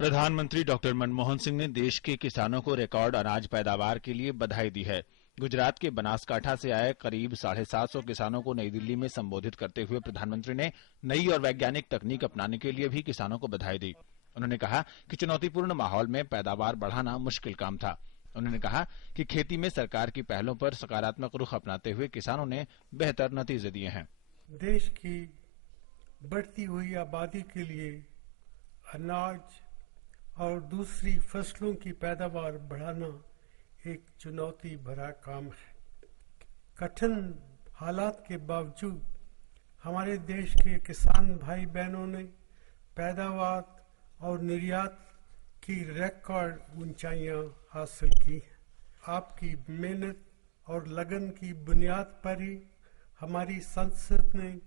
प्रधानमंत्री डॉक्टर मनमोहन सिंह ने देश के किसानों को रिकॉर्ड अनाज पैदावार के लिए बधाई दी है। गुजरात के बनासकांठा से आए करीब 750 किसानों को नई दिल्ली में संबोधित करते हुए प्रधानमंत्री ने नई और वैज्ञानिक तकनीक अपनाने के लिए भी किसानों को बधाई दी। उन्होंने कहा कि चुनौतीपूर्ण माहौल में पैदावार बढ़ाना मुश्किल काम था। उन्होंने कहा कि खेती में सरकार की पहलों पर सकारात्मक रुख अपनाते हुए किसानों ने बेहतर नतीजे दिए हैं। देश की बढ़ती हुई आबादी के लिए अनाज और दूसरी फसलों की पैदावार बढ़ाना एक चुनौती भरा काम है। कठिन हालात के बावजूद हमारे देश के किसान भाई बहनों ने पैदावार और निर्यात की रिकॉर्ड ऊंचाइयां हासिल की हैं। आपकी मेहनत और लगन की बुनियाद पर ही हमारी संसद ने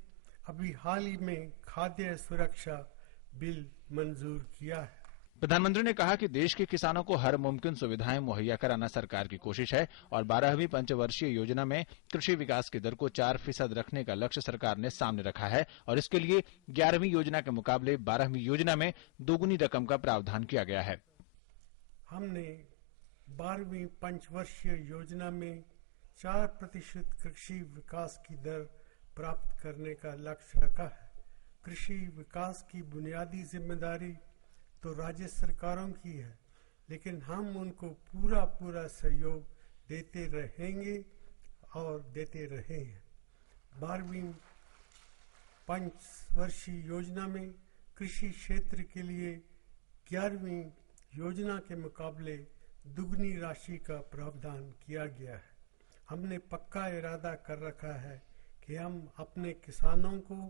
अभी हाल ही में खाद्य सुरक्षा बिल मंजूर किया है। प्रधानमंत्री ने कहा कि देश के किसानों को हर मुमकिन सुविधाएं मुहैया कराना सरकार की कोशिश है और 12वीं पंचवर्षीय योजना में कृषि विकास की दर को 4% रखने का लक्ष्य सरकार ने सामने रखा है और इसके लिए 11वीं योजना के मुकाबले 12वीं योजना में दोगुनी रकम का प्रावधान किया गया है। हमने 12वीं पंचवर्षीय योजना में 4% कृषि विकास की दर प्राप्त करने का लक्ष्य रखा है। कृषि विकास की बुनियादी जिम्मेदारी तो राज्य सरकारों की है, लेकिन हम उनको पूरा सहयोग देते रहेंगे और देते रहे हैं। 12वीं पंचवर्षीय योजना में कृषि क्षेत्र के लिए 11वीं योजना के मुकाबले दुगनी राशि का प्रावधान किया गया है। हमने पक्का इरादा कर रखा है कि हम अपने किसानों को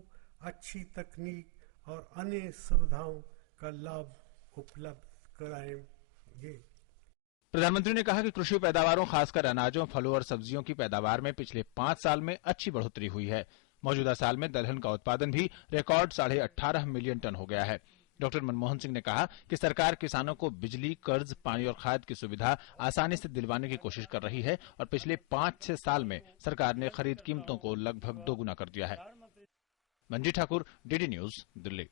अच्छी तकनीक और अन्य सुविधाओं का लाभ उपलब्ध कराएंगे। प्रधानमंत्री ने कहा कि कृषि पैदावारों खासकर अनाजों, फलों और सब्जियों की पैदावार में पिछले 5 साल में अच्छी बढ़ोतरी हुई है। मौजूदा साल में दलहन का उत्पादन भी रिकॉर्ड 18.5 मिलियन टन हो गया है। डॉक्टर मनमोहन सिंह ने कहा कि सरकार किसानों को बिजली, कर्ज, पानी और खाद की सुविधा आसानी से दिलवाने की कोशिश कर रही है और पिछले 5-6 साल में सरकार ने खरीद कीमतों को लगभग दोगुना कर दिया है। मंजी ठाकुर, डीडी न्यूज, दिल्ली।